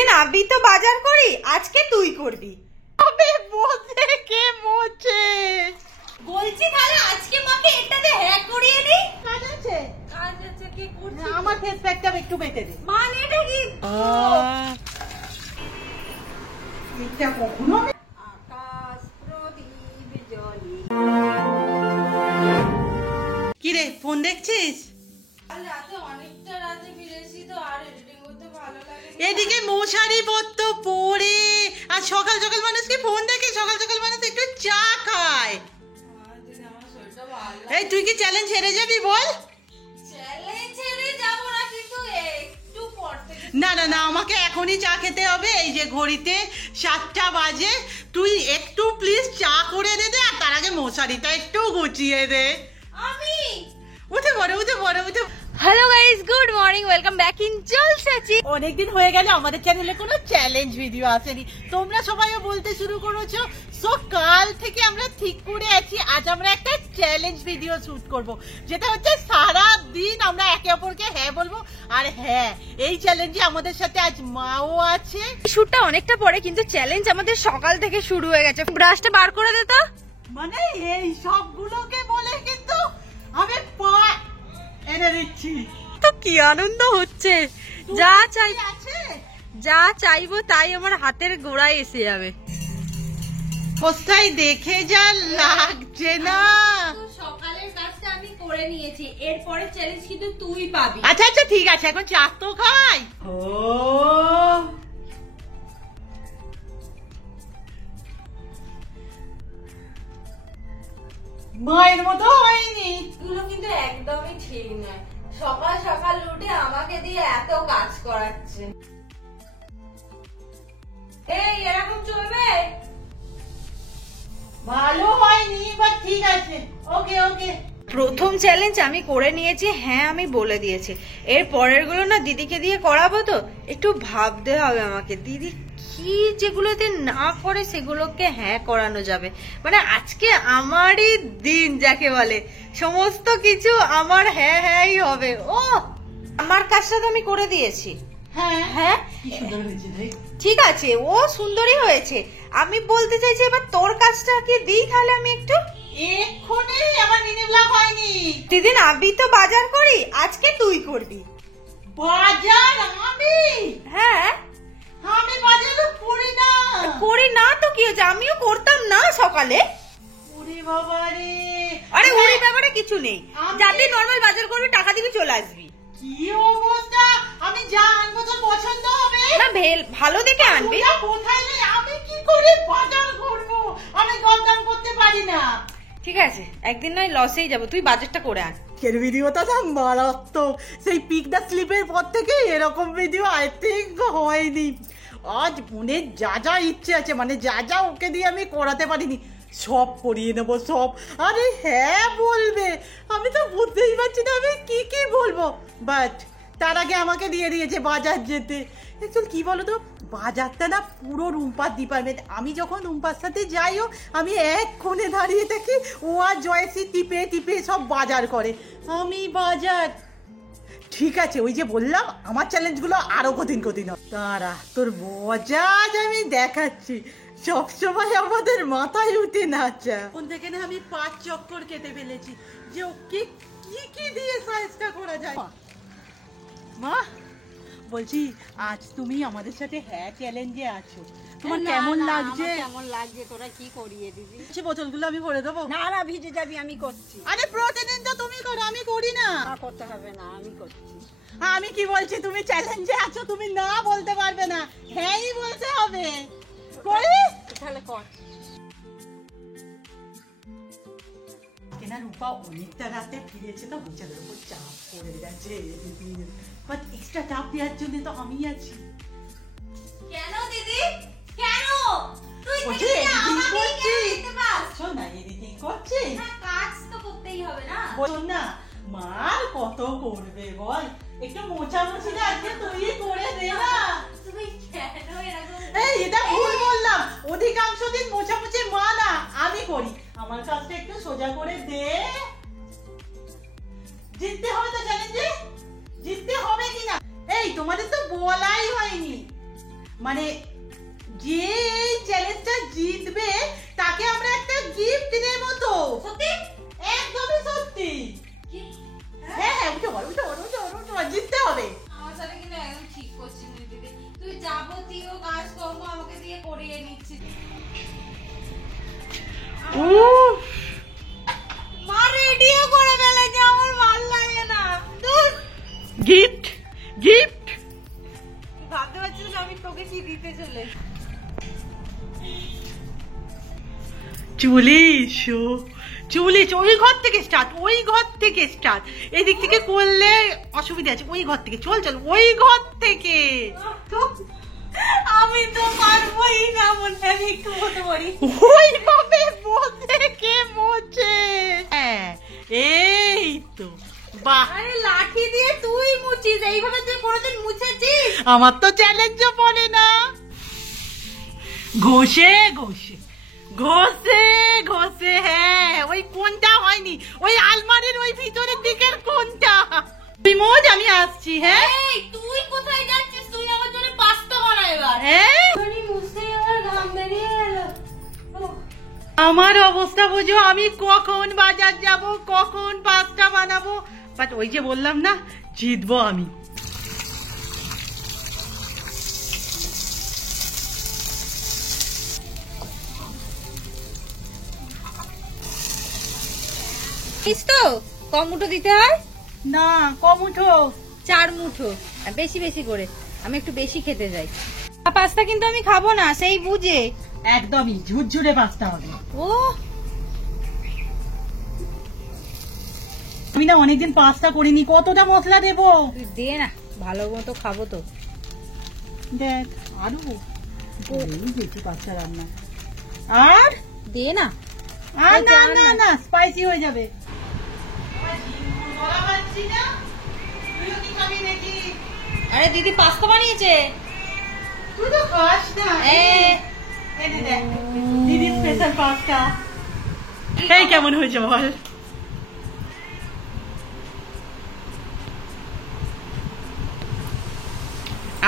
প্রতিদিন আমি তো বাজার করি, আজকে তুই করবি। আবে বলতে কে মোছে বলছি তাহলে আজকে মাকে এটাতে হ্যাক করিয়ে নি। কাজ আছে কি করছিস? আমার ফেস প্যাকটা একটু মেটে দে। মানে এটা কি? এটা কখনো আকাশ প্রদীপ জ্বলি। কি রে ফোন দেখছিস? কাল রাতে অনেকটা রাতে ফিরেছি তো আর এডিটিং করতে ভালো লাগে না। এদিকে মশারি পত্র পরে আর সকাল সকাল মানুষকে ফোন দেখে, সকাল সকাল মানুষ একটু চা খায়। আমার শরীরটা ভালো লাগে। এই তুই কি চ্যালেঞ্জ হেরে যাবি বল? চ্যালেঞ্জ ছেড়ে যাবো না, কিন্তু একটু পর থেকে। না না না, আমাকে এখনই চা খেতে হবে। এই যে ঘড়িতে 7টা বাজে, তুই একটু প্লিজ চা করে দে আর তার আগে মশারিটা একটু গুছিয়ে দে। আমি উঠে পড়ে উঠে পড়ে উঠে। Hello guys, good morning, welcome back in জলসাচি। অনেকদিন হয়ে গেল আমাদের চ্যানেলে কোনো চ্যালেঞ্জ ভিডিও আসেনি, তোমরা সবাইও বলতে শুরু করেছো। সো কাল থেকে আমরা ঠিক করে আছি আজ আমরা একটা চ্যালেঞ্জ ভিডিও শুট করব, যেটা হচ্ছে সারা দিন আমরা একে অপরকে হ্যাঁ বলবো। আর হ্যাঁ, এই চ্যালেঞ্জে আমাদের সাথে আজ মাও আছে। শুটটা অনেকটা পরে, কিন্তু চ্যালেঞ্জ আমাদের সকাল থেকে শুরু হয়ে গেছে। ব্রাশটা বার করে দে তো। মানে এই সবগুলোকে বলে কিন্তু আমি পা এনে দিচ্ছি। তো কি আনন্দ হচ্ছে, যা চাই আছে যা চাইবো তাই আমার হাতের গোড়ায় এসে যাবে। কোথায় দেখে যা লাগছে না। সকালের কাজটা আমি করে নিয়েছি, এরপরে চ্যালেঞ্জ কিন্তু তুই পাবি। আচ্ছা আচ্ছা ঠিক আছে, এখন চা তো খাই। ও মায়ের মতো হয়নি। এগুলো কিন্তু একদমই ঠিক নয়, সকাল সকাল উঠে আমাকে দিয়ে এত কাজ করাচ্ছে। এই এরকম চলবে? ভালো হয়নি বাট ঠিক আছে, ওকে ওকে। প্রথম চ্যালেঞ্জ আমি করে নিয়েছি, হ্যাঁ আমি বলে দিয়েছি। এর পরের গুলো না দিদিকে দিয়ে করাবো, তো একটু ভাবতে হবে আমাকে। দিদি কি যেগুলোতে না করে সেগুলোকে হ্যাঁ করানো যাবে। মানে আজকে আমারই দিন যাকে বলে, সমস্ত কিছু আমার হ্যাঁ হ্যাঁই হবে। ও আমার কাজটা তো আমি করে দিয়েছি। হ্যাঁ হ্যাঁ কি সুন্দর হয়েছে রে। ঠিক আছে, ও সুন্দরই হয়েছে। আমি বলতে চাইছি এবার তোর কাজটা কি দিই তাহলে আমি একটু। এক্ষুনি আমার মিনি ব্লগ হয়নি। দিদিন আমি তো বাজার করি, আজকে তুই করবি। বাজার আমি? হ্যাঁ আমি বাজার করি না। করি না তো কি হয়েছে, আমিও করতাম না সকালে। ওরে বাবা রে। আরে ওই ব্যাপারে কিছু নেই, যাতে নর্মাল বাজার করবি, টাকা দিবি, চলে আসবি। কি অবস্থা, আমি যা আনবো তো পছন্দ হবে না ভালো দেখে আনবি। ওটা কোথায় নেই, আমি কি করে বাজার করবো? আমি দরদাম করতে পারি না। ঠিক আছে, একদিন নয় লসেই যাবো, তুই বাজারটা করে আন। এর ভিডিওটা তো মারাত্মক। সেই পিক দা স্লিপের পর থেকে এরকম ভিডিও আই থিঙ্ক হয়নি। আজ মনের যা যা ইচ্ছে আছে, মানে যা যা ওকে দিয়ে আমি করাতে পারিনি সব করিয়ে নেবো সব। আরে হ্যাঁ বলবে, আমি তো বুঝতেই পারছি না আমি কি কি বলবো। বাট তার আগে আমাকে দিয়ে দিয়েছে বাজার যেতে। একচুয়াল কি বলো তো, বাজারটা না পুরো রুম্পার ডিপার্টমেন্ট। আমি যখন রুম্পার সাথে যাইও আমি এক কোণে দাঁড়িয়ে থাকি, ও আর জয়সী টিপে টিপে সব বাজার করে, আমি বাজার। ঠিক আছে, ওই যে বললাম আমার চ্যালেঞ্জগুলো আরো কঠিন কঠিন হবে। তারা তোর মজা আমি দেখাচ্ছি, সবসময় আমাদের মাথায় উঠে নাচা। কোন থেকে না আমি 5 চক্কর কেটে ফেলেছি যে ওকে কি কি দিয়ে সাইজটা করা যায়। মা বলছি, আজ তুমি আমাদের সাথে হ্যাঁ চ্যালেঞ্জে আছো, তোমার কেমন লাগছে? কেমন লাগছে, তোরা কি করিয়ে দিবি? বোতলগুলো আমি ভরে দেবো। না না, ভিজে যাবি, আমি করছি। আরে প্রতিদিন তো তুমি করো, আমি করি না। করতে হবে না, আমি করছি। আমি কি বলছি, তুমি চ্যালেঞ্জে আছো, তুমি না বলতে পারবে না, হ্যাঁই বলতে হবে। করি তাহলে কর। কেনা রূপা অনেকটা রাতে ফিরেছে, তো বিচারের উপর চাপ পড়ে গেছে। বাট এক্সট্রা চাপ দেওয়ার জন্য তো আমি আছি। কেন দিদি, কেন তুই বলছি এডিটিং করছি। শোন না, এডিটিং করছি, কাজ তো করতেই হবে না। বল না, মার কত করবে বল, একটু মোছামুছিটা আজকে তুই করে দে না। তুমি কেন এরকম? এই এটা ভুল বললাম, অধিকাংশ দিন মোছামুছি মা না আমি করি, আমার কাজটা একটু সোজা করে দে। জিততে হবে তো চ্যালেঞ্জে, জিততে হবে কিনা। এই তোমাদের তো বলাই হয়নি, মানে যে এই চ্যালেঞ্জটা জিতবে তাকে আমরা একটা গিফট দেব তো। সত্যি? একদমই সত্যি। হ্যাঁ হ্যাঁ, উঠে বল, জিততে হবে। আমার সাথে কিন্তু একদম ঠিক করছিস না দিদি, তুই যাবতীয় কাজকর্ম আমাকে দিয়ে করিয়ে নিচ্ছিস। মা রেডিও করে ফেলেছে, আমার ভাল লাগে না। গিফট গিফট ভাবতে পারছিস না আমি তোকে কি দিতে চলে। চলে এসো, চলে এসো। ওই ঘর থেকে স্টার্ট, ওই ঘর থেকে স্টার্ট। এই দিক থেকে করলে অসুবিধা আছে, ওই ঘর থেকে। চল চল, ওই ঘর থেকে। আমি তো পারবোই না, মনে আমি একটু বলতে পারি। ওইভাবে বলতে কে মোছে? হ্যাঁ, এই তো। বাহ, আরে লাঠি দিয়ে তুই মুছিস, এইভাবে তুই কোনোদিন মুছেছিস? আমার তো চ্যালেঞ্জও পড়ে না। ঘষে ঘষে ঘষে ঘষে, হ্যাঁ, ওই কোনটা হয়নি, ওই আলমারির ওই ভিতরের দিকের কোনটা। তুই মোজ, আমি আসছি। হ্যাঁ, এই তুই কোথায় যাচ্ছিস? তুই আমার জন্য পাস্তা বানা এবার। হ্যাঁ, আমি মুছতেই আমার ঘাম বেরিয়ে গেল। আমার অবস্থা বুঝো, আমি কখন বাজার যাব, কখন পাস্তা বানাবো। বাট ওই যে বললাম না, জিতবো আমি। তো কম মুঠো দিতে হয় না, কম উঠো। 4 মুঠো, বেশি বেশি করে। আমি একটু বেশি খেতে যাই। পাস্তা কিন্তু আমি খাবো না, সেই বুঝে। একদমই ঝুরঝুরে পাস্তা হবে। ও আমি না অনেকদিন পাস্তা করিনি, কতটা মশলা দেবো? তুই দে না, ভালো মতো খাবো তো। দেখ, আরো পাস্তা রান্না। আর দে না। আর না না না, স্পাইসি হয়ে যাবে। আরে দিদি পাস্তা বানিয়েছে। তুই তো খাস না। দিদি স্পেশাল পাস্তা। এই কেমন হয়েছে বল?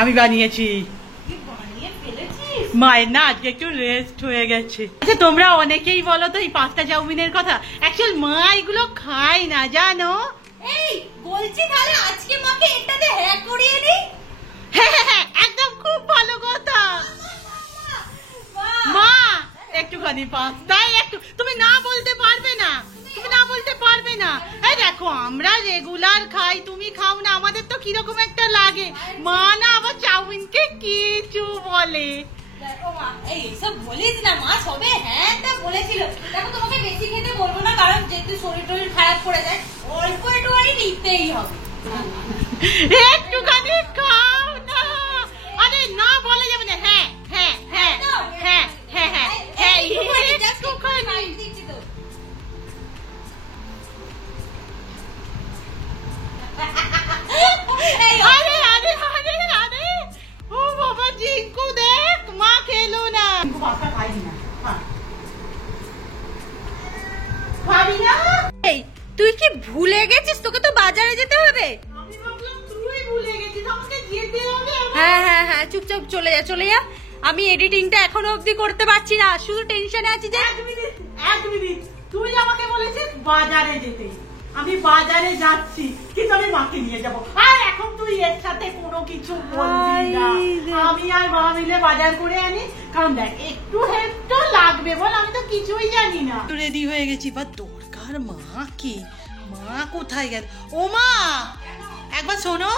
আমি বানিয়েছি। মায়ের না আজকে একটু রেস্ট হয়ে গেছে। আচ্ছা, তোমরা অনেকেই বলো তো এই পাস্তা চাউমিনের কথা। অ্যাকচুয়াল মা এগুলো খায় না, জানো? এই বলছি তাহলে আজকে মাকে এটাতে হ্যাক করিয়ে নি। হ্যাঁ হ্যাঁ হ্যাঁ, একদম খুব ভালো কথা। মা একটুখানি পাস্তায় একটু, তুমি না বলতে পারবে না, তুমি না বলতে পারবে না। এই দেখো, আমরা রেগুলার খাই, তুমি খাও না, আমাদের তো কিরকম একটা লাগে। মা না আবার চাউমিনকে কিছু বলে। ও মা, এই সব বলিস না, মা সবে হ্যাঁ তা বলেছিল। দেখো তোমাকে বেশি খেতে বলবো না, কারণ যেহেতু শরীর টরীর খারাপ করে যায়, অল্প একটু নিতেই হবে। একটুখানি খাও না। আরে না বলা যাবে না। হ্যাঁ হ্যাঁ হ্যাঁ হ্যাঁ হ্যাঁ হ্যাঁ হ্যাঁ, একটুখানি। দিচ্ছি তো। আরে আরে আরে আরে, ও বাবা, জিঙ্কু দেখ, মা খেলো না। পাস্তা খাইনি না, খাবি না? এই তুই কি ভুলে গেছিস? তোকে তো বাজারে যেতে হবে। আমি ভাবলাম তুই ভুলে গেছিস, আমাকে যেতে হবে। হ্যাঁ হ্যাঁ হ্যাঁ, চুপচাপ চলে যা চলে যা। আমি এডিটিংটা এখনো অবধি করতে পারছি না, শুধু টেনশনে আছি যে। এক মিনিট, তুই আমাকে বলেছিস বাজারে যেতে। আমি বাজারে যাচ্ছি, কিন্তু আমি মাকে নিয়ে যাবো। আর এখন তুই এর সাথে কোনো কিছু বলবি না। আমি আর মা মিলে বাজার করে আনি, কারণ দেখ একটু হেল্প তো লাগবে, বল? আমি তো কিছুই জানি না। রেডি হয়ে গেছি, বা দরকার মা কি? মা কোথায় গেল? ও মা, একবার শোনো।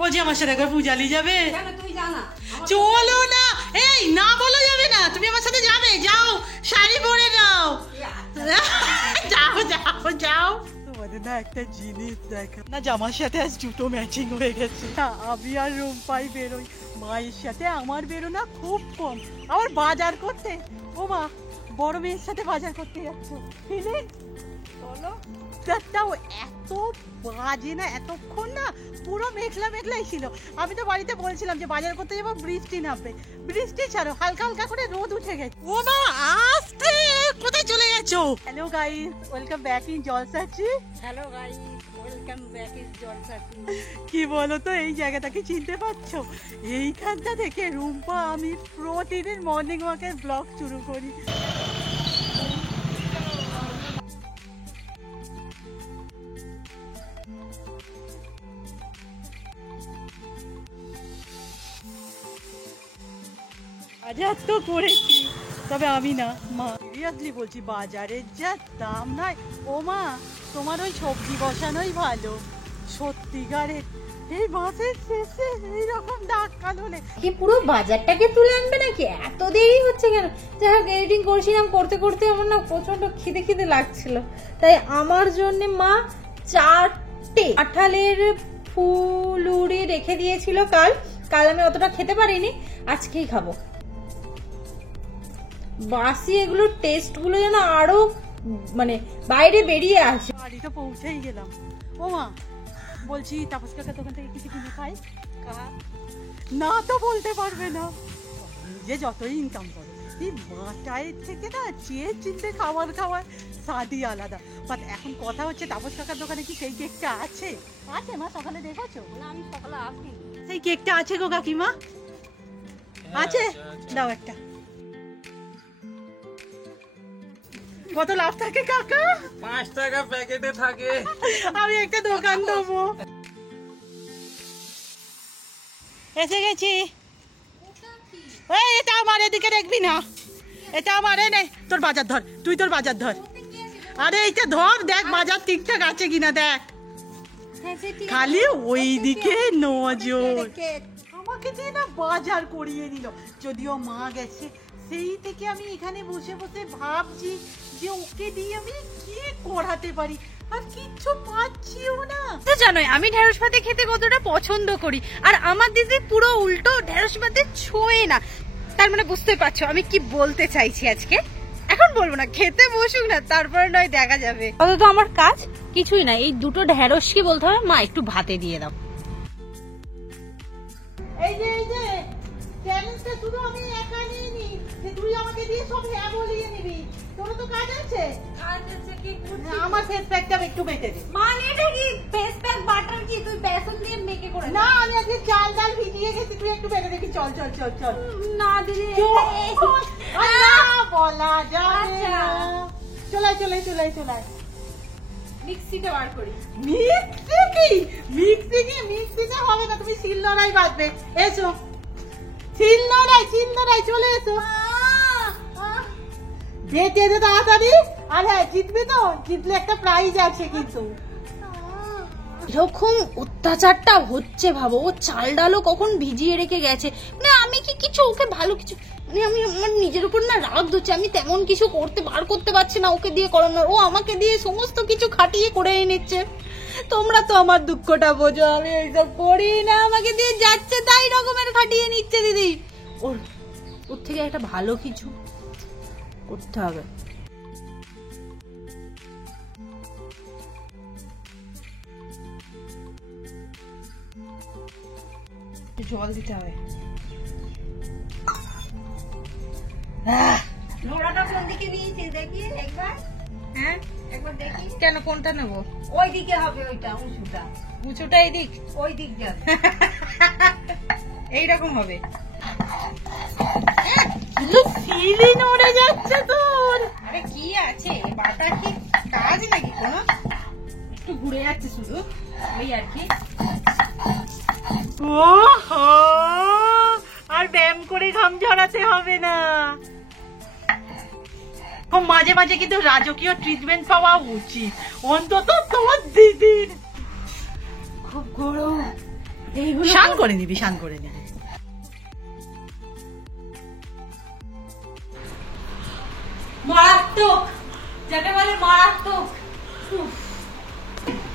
বলছি আমার সাথে একবার পূজালি যাবে? তুই জানা চলো না। এই না, বলা যাবে না। তুমি আমার সাথে যাবে, যাও, শাড়ি পরে নাও। যাও যাও যাও। তোমাদের না একটা জিনিস দেখা না, জামার সাথে আজ জুতো ম্যাচিং হয়ে গেছে। আমি আর রুম্পাই বেরোই, মায়ের সাথে আমার বেরোনা খুব কম। আবার বাজার করতে, ও মা, বড় মেয়ের সাথে বাজার করতে যাচ্ছ, চলো। তাও এত বাজে না, এতক্ষণ না পুরো মেঘলা মেঘলাই ছিল। আমি তো বাড়িতে বলছিলাম যে বাজার করতে যাবো, বৃষ্টি নামবে। বৃষ্টি ছাড়ো, হালকা হালকা করে রোদ উঠে গেছে। ও মা, আসতে কোথায় চলে গেছো? Hello guys, welcome back in জলসাচি। Hello guys, welcome back is জলসাটি। কি বলো তো, এই জায়গাটাকে চিনতে পারছো? এইখানটা থেকে রুম্পা আমি প্রতিদিন মর্নিং ওয়াকের ব্লগ শুরু করি। বাজার তো করেছি, তবে আমি না মা, সিরিয়াসলি বলছি, বাজারের যা দাম নয় ও মা, তোমার ওই সবজি বসানোই ভালো। সত্যিকারের এই মাসের শেষে এইরকম ডাক কালোলে কি পুরো বাজারটাকে তুলে আনবে নাকি? এত দেরি হচ্ছে কেন? যাই হোক, এডিটিং করছিলাম, করতে করতে আমার না প্রচন্ড খিদে খিদে লাগছিল, তাই আমার জন্য মা 4টে কাঁঠালের ফুলুরি রেখে দিয়েছিল কাল আমি অতটা খেতে পারিনি, আজকেই খাবো। বাসি এগুলোর টেস্ট গুলো যেন আরো মানে বাইরে বেরিয়ে আসে। বাড়ি তো পৌঁছেই গেলাম। ও মা, বলছি তাপস কাকার দোকান থেকে কিছু কিনে খাই? না তো বলতে পারবে না, যে যতই ইনকাম করে এই মাটায়ের থেকে না চেয়ে চিনতে খাবার খাওয়ার স্বাদই আলাদা। বাট এখন কথা হচ্ছে, তাপস কাকার দোকানে কি সেই কেকটা আছে? আছে মা, সকালে দেখেছো? না আমি সকালে আসি। সেই কেকটা আছে গো কাকিমা? আছে, দাও একটা। কত লাভ থাকে কাকা? 5 টাকা প্যাকেটে থাকে। আমি একটা দোকান দেবো। এসে গেছি। এটা আমার, এদিকে দেখবি না, এটা আমার। নে তোর বাজার ধর, তুই তোর বাজার ধর। আরে এইটা ধর, দেখ বাজার ঠিকঠাক আছে কিনা দেখ। খালি ওই দিকে নজর। আমাকে দিয়ে না বাজার করিয়ে নিল, যদিও মা গেছে। সেই থেকে আমি এখানে বসে বসে ভাবছি যে ওকে দিয়ে আমি কি করাতে পারি, আর কিচ্ছু পাচ্ছিও না। তো জানোই আমি ঢেঁড়স ভাতে খেতে কতটা পছন্দ করি, আর আমার দিদি পুরো উল্টো, ঢেঁড়স ভাতে ছোঁয় না। তার মানে বুঝতে পারছো আমি কি বলতে চাইছি আজকে। এখন বলবো না, খেতে বসুক না, তারপরে নয় দেখা যাবে। অত আমার কাজ কিছুই না, এই দুটো ঢেঁড়স কি বলতে হবে, মা একটু ভাতে দিয়ে দাও। এই যে চ্যালেঞ্জটা শুধু আমি একা নিয়ে নি, যে তুই আমাকে দিয়ে সব হ্যাঁ বলিয়ে নিবি। তোর তো কাজ আছে। আমার ফেস প্যাকটা একটু মেখে দে। মানে এটা কি ফেস প্যাক বাটার কি তুই বেসন দিয়ে মেখে করে? না, আমি আজকে চাল ডাল ভিজিয়ে গেছি, তুই একটু মেখে দেখি। চল চল চল চল। না দিদি, না বলা যাবে না। চলাই চলাই চলাই চলাই। মিক্সিতে বার করি। মিক্সিতে হবে না, তুমি শিলনোড়াই বাজবে। এসো, শিলনোড়াই চলে এসো। বেটে দে তাড়াতাড়ি। আর হ্যাঁ, জিতবি তো, জিতলে একটা প্রাইজ আছে কিন্তু। এরকম অত্যাচারটা হচ্ছে ভাবো, ও চাল ডালও কখন ভিজিয়ে রেখে গেছে। না আমি কি কিছু ওকে ভালো কিছু, মানে আমি আমার নিজের উপর না রাগ ধরছে, আমি তেমন কিছু বার করতে পারছি না ওকে দিয়ে করানোর। ও আমাকে দিয়ে সমস্ত কিছু খাটিয়ে করে নিচ্ছে। তোমরা তো আমার দুঃখটা বোঝো, আমি এইসব করি না, আমাকে দিয়ে যাচ্ছে তাই রকমের খাটিয়ে নিচ্ছে দিদি। ওর থেকে একটা ভালো কিছু করতে হবে। জল দিতে হবে। নোড়াটা কোন দিকে নিয়েছিস দেখি একবার। হ্যাঁ একবার দেখি। কেন, কোনটা নেবো? ওই দিকে হবে, ওইটা উঁচুটা, উঁচুটা এই দিক, ওই দিক যাবে। এইরকম হবে। সিলি নড়ে যাচ্ছে তোর। আরে কি আছে, বাটা কি কাজ নাকি কোনো? একটু ঘুরে যাচ্ছে শুধু, ওই আর কি। ওহো, আর ব্যায়াম করে ঘাম ঝরাতে হবে না। মাঝে মাঝে কিন্তু রাজকীয় ট্রিটমেন্ট পাওয়া উচিত, অন্তত তোমার দিদির। খুব গরম, এইগুলো শান করে নিবি, শান করে নিবি। মারাত্মক, যাকে বলে মারাত্মক।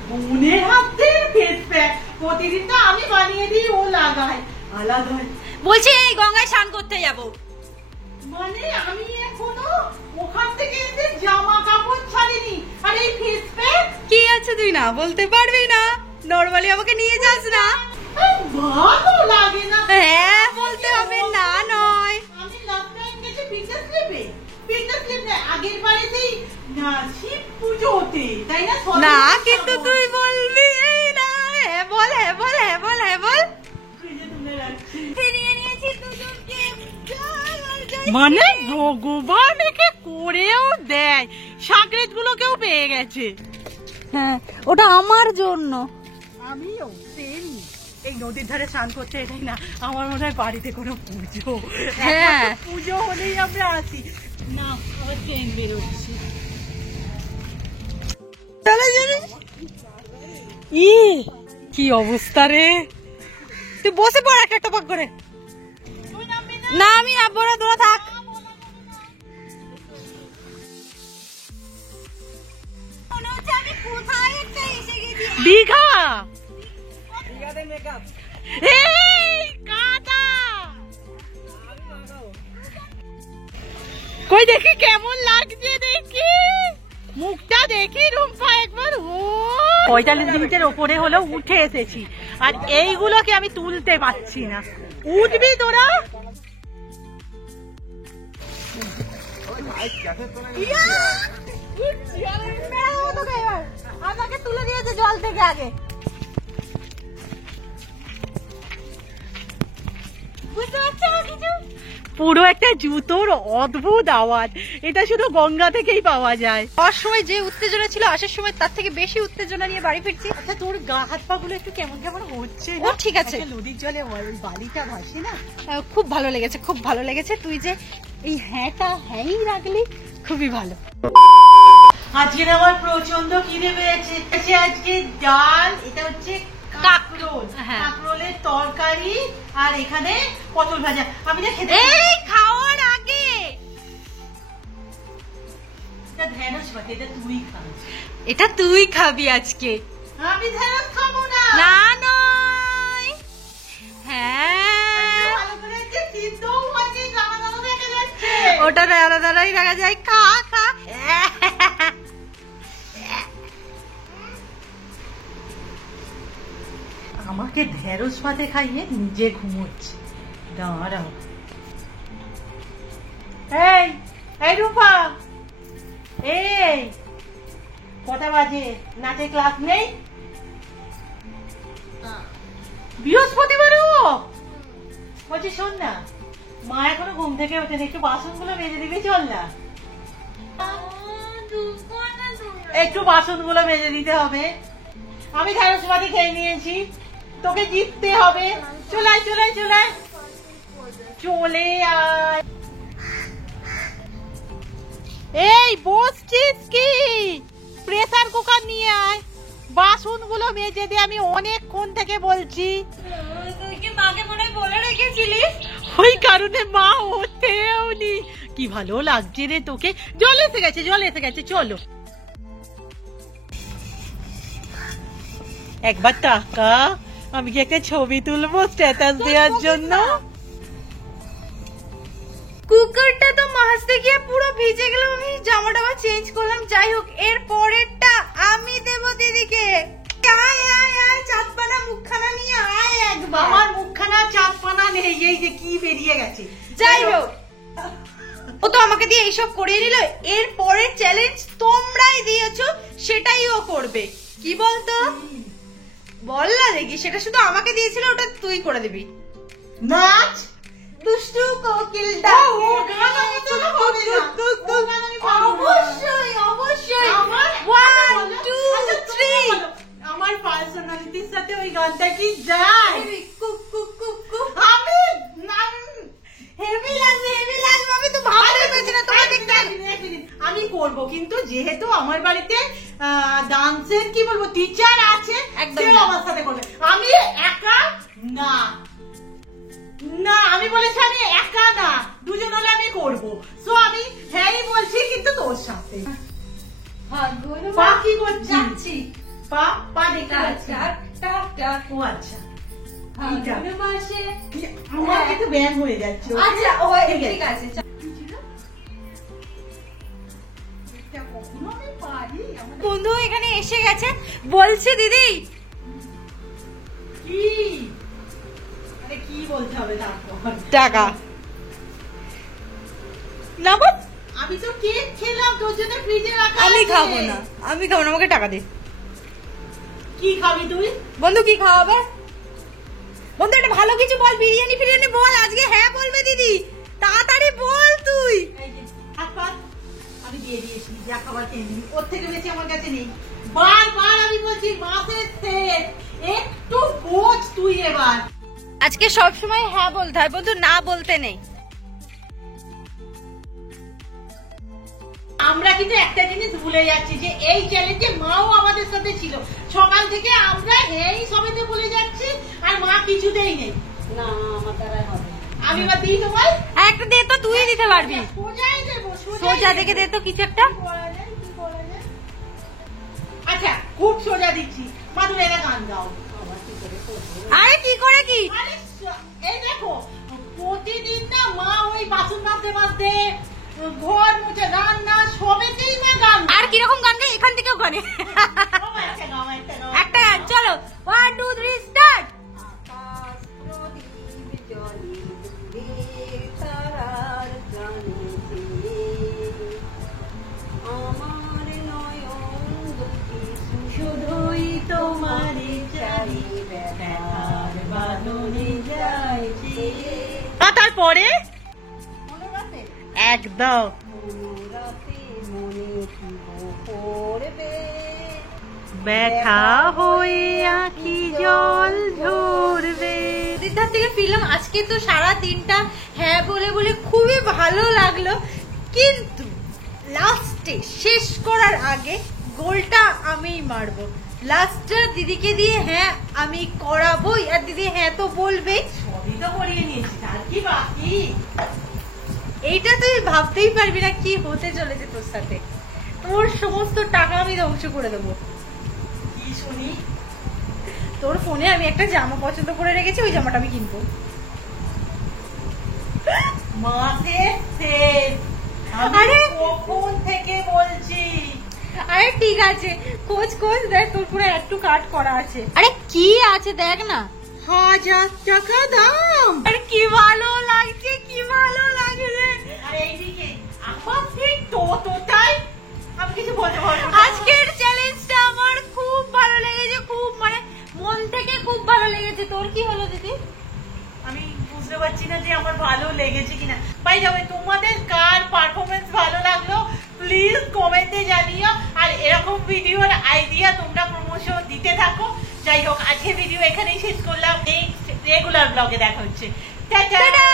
বোনের হাতের ফেস প্যাক প্রতিদিন তো আমি বানিয়ে দিই, ও লাগায় আলাদা। বলছি এই গঙ্গায় স্নান করতে যাব। মানে আমি এখনো ওখান থেকে এসে জামা কাপড় ছাড়িনি, আর এই ফেস প্যাক কি আছে তুই না বলতে পারবি না? নরমালি আমাকে নিয়ে যাস না। ভালো লাগে না। হ্যাঁ বলতে হবে, না নয়। আমি লাস্ট টাইম গেছি ফিটনেস ক্লাবে, আগের বারে সেই শিব পুজোতে, তাই না? না কিন্তু তুই বলবি মানে ভগবান একে করেও দেয়, সাকরেত গুলোকেও পেয়ে গেছে। হ্যাঁ, ওটা আমার জন্য। আমিও সেম এই নদীর ধারে স্নান করতে, এটাই না আমার মনে হয় বাড়িতে কোনো পুজো। হ্যাঁ। একমাত্র পুজো হলেই আমরা আসি। না, আবার ট্রেন বেরোচ্ছি। কি অবস্থা রে! তুই বসে পড় একটা টপাক করে। না আমি নামবো না, তোরা থাক। মনে হচ্ছে আমি কোথায় একটা এসে গেছি। দীঘা। এই কাদা কই দেখি কেমন লাগছে, দেখি মুখটা দেখি রুম্পা একবার। ও 45 মিনিটের ওপরে হলো উঠে এসেছি, আর এইগুলোকে আমি তুলতে পারছি না। উঠবি তোরা? আমাকে তুলে দিয়েছে জল থেকে আগে। বুঝতে পারছো কিছু? পুরো একটা জুতোর অদ্ভুত আওয়াজ, এটা শুধু গঙ্গা থেকেই পাওয়া যায়। যাওয়ার সময় যে উত্তেজনা ছিল, আসার সময় তার থেকে বেশি উত্তেজনা নিয়ে বাড়ি ফিরছি। আচ্ছা, তোর গা হাত পা গুলো একটু কেমন কেমন হচ্ছে ও ঠিক আছে। একটা নদীর জলে ওই বালিটা ভাসে না, খুব ভালো লেগেছে, খুব ভালো লেগেছে। তুই যে এই হ্যাঁই রাখলি, খুবই ভালো। আজকে আমার প্রচন্ড খিদে পেয়েছে। আজকে ডাল, এটা হচ্ছে কাঁকরোল, হ্যাঁ। কাঁকরোলের তরকারি, আর এখানে পটল ভাজা। আমি না খেতে এই খাওয়ার আগে এটা ঢেঁড়স ভাত, এটা তুই খাস। এটা তুই খাবি আজকে। আমি ঢেঁড়স খাবো না। না নয়, হ্যাঁ ভালো করে যে সিদ্ধও হয়নি, দানা দানা দেখা যাচ্ছে। ওটা দাঁড়া দাঁড়াই রাখা যায়। খা খা। আমাকে ঢেঁড়স ভাতে খাইয়ে নিজে ঘুমোচ্ছে। দাঁড়াও। এই এই রূপা, এই কটা বাজে? নাচের ক্লাস নেই? বৃহস্পতিবারও বলছি, শোন না, মা এখনো ঘুম থেকে ওঠেনি, একটু বাসনগুলো মেজে দিবি, চল না। একটু বাসনগুলো মেজে দিতে হবে। আমি ঢেঁড়স ভাতে খেয়ে নিয়েছি, তোকে জিততে হবে। চলে চলে চলে চলে আয়। এই বসছিস কি? প্রেসার কুকার নিয়ে আয়, বাসনগুলো মেজে দে। আমি অনেকক্ষণ থেকে বলছি। তুই কি মাকে মনে হয় বলে রেখেছিলিস? ওই কারণে মা ওঠেও নি। কি ভালো লাগছে রে তোকে। জল এসে গেছে, জল এসে গেছে, চলো। একবার টাকা, আমি কি একটা ছবি তুলবো স্ট্যাটাস দেওয়ার জন্য? কুকারটা তো মাজতে গিয়ে পুরো ভিজে গেল, আমি জামাটা আবার চেঞ্জ করলাম। যাই হোক, এর পরেরটা আমি দেব দিদিকে। আয় আয় আয়, চাঁদপানা মুখখানা নিয়ে আয় একবার। আমার মুখখানা চাঁদপানা নেই, এই যে কি বেরিয়ে গেছে। যাই হোক, ও তো আমাকে দিয়ে এইসব করিয়ে নিল। এর পরের চ্যালেঞ্জ তোমরাই দিয়েছো, সেটাই ও করবে। কি বলতো? বল না দেখি। সেটা শুধু আমাকে দিয়েছিল, ওটা তুই করে দিবি। নাচ। দুষ্টু কোকিল ডাকে। অবশ্যই অবশ্যই। 1 2 3। আমার পার্সোনালিটির সাথে ওই গানটা কি যায়? Cook cook cook cook. আমি হেভি লাগবে, হেভি লাগবে। আমি তো ভাবতে পারছি না তোমার দেখতে। আমি করব, কিন্তু যেহেতু আমার বাড়িতে ডান্সের কি বলবো টিচার আছে, একদম সে না। আমার সাথে করবে। আমি একা না, না আমি বলেছি আমি একা না, দুজন হলে আমি করব। সো আমি হ্যাঁই বলছি, কিন্তু তোর সাথে। পা কি করছিস? যাচ্ছি। পা পা দেখতে টাক পাচ্ছি না। টাক টাক টাক। ও আচ্ছা, ফাল্গুন মাসে। আমার কিন্তু ব্যায়াম হয়ে যাচ্ছে। আচ্ছা ও ঠিক ঠিক আছে। কখনো আমি পারি। বন্ধু এখানে এসে গেছে, বলছে দিদি কি আরে কি বলতে হবে তারপর? টাকা না বল। আমি তো কেক খেলাম, তোর জন্য ফ্রিজে রাখা আমি আছে। খাবো না, আমি খাবো না, আমাকে টাকা দে। কি খাবি তুই? বন্ধু কি খাওয়াবে? বন্ধু একটা ভালো কিছু বল, বিরিয়ানি ফিরিয়ানি বল। আজকে হ্যাঁ বলবে দিদি, তাড়াতাড়ি বল। দিয়ে দিয়েছি, যা খাবার খেয়ে নিবি, ওর থেকে বেশি আমার কাছে নেই। বারবার আমি বলছি মাসের শেষ, একটু বোঝ তুই এবার। আজকে সব সময় হ্যাঁ বলতে হয়, বন্ধু না বলতে নেই। আমরা কিন্তু একটা জিনিস ভুলে যাচ্ছি যে এই চ্যালেঞ্জে মাও আমাদের সাথে ছিল। সকাল থেকে আমরা এই সবেতে বলে যাচ্ছি আর মা কিছুতেই নেই। না আমার দ্বারা হবে না। আমি এবার দিই তোমায়, একটা দে তো, তুই দিতে পারবি। সোজাই দেবো, সোজা দেখে দে তো কিছু একটা। কি করা যায়, কি করা যায়? আচ্ছা খুব সোজা দিচ্ছি, মা তুমি একটা গান গাও। আরে কি করে কি? আরে এই দেখো, প্রতিদিন না মা ওই বাসন মাজতে মাজতে, ঘর মুছে, রান্না সবেতেই মা গান গায়। আর কিরকম গান গাই এখান থেকেও গানে। গাও, একটা গাও, একটা গাও। একটা গান, চলো 1 2 3 স্টার্ট। আকাশ প্রদীপ জ্বলে দূরে তারার গানেতে, আমার নয়ন দুটি শুধুই তোমারই চাই, দেখার বাঁধনে যাইছে। তারপরে মনোরাতে একদম মনোরাতে মনে কি পড়বে, ব্যথা হয়ে আঁখি জল ঝরবে। দিদার থেকে ফিল্ম আজকে তো সারা দিনটা হ্যাঁ বলে বলে খুবই ভালো লাগলো, কিন্তু লাস্টে শেষ করার আগে গোলটা আমিই মারবো। লাস্টে দিদিকে দিয়ে হ্যাঁ আমি করাবোই, আর দিদি হ্যাঁ তো বলবেই। সবই তো করিয়ে নিয়েছি, আর কি বাকি? এইটা তুই ভাবতেই পারবি না কি হতে চলেছে তোর সাথে। তোর সমস্ত টাকা আমি ধ্বংস করে দেবো। কি শুনি? তোর ফোনে আমি একটা জামা পছন্দ করে রেখেছি, ওই জামাটা আমি কিনবো। মাসের শেষ, আমি আরে! কখন থেকে বলছি। আরে ঠিক আছে, খোঁজ খোঁজ দেখ, তোর পুরো একটু কাট করা আছে। আরে কি আছে দেখ না। 1000 টাকা দাম। আরে কি ভালো লাগছে, কি ভালো লাগছে। আর এইদিকে আমার ঠিক তোতাই, আমি কিছু বলতে পারবো না। আজকের চ্যালেঞ্জটা আমার খুব ভালো লেগেছে, খুব মানে মন থেকে খুব ভালো লেগেছে। তোর কি হলো দিদি? আমি বুঝতে পারছি না যে আমার ভালো লেগেছে কিনা। ভাই যাবে, তোমাদের কার পারফরমেন্স ভালো লাগলো প্লিজ কমেন্টে জানিও। আর এরকম ভিডিওর আইডিয়া তোমরা ক্রমশ দিতে থাকো। যাই হোক, আজকে ভিডিও এখানেই শেষ করলাম। নেক্সট রেগুলার ব্লগে দেখা হচ্ছে। টাটা।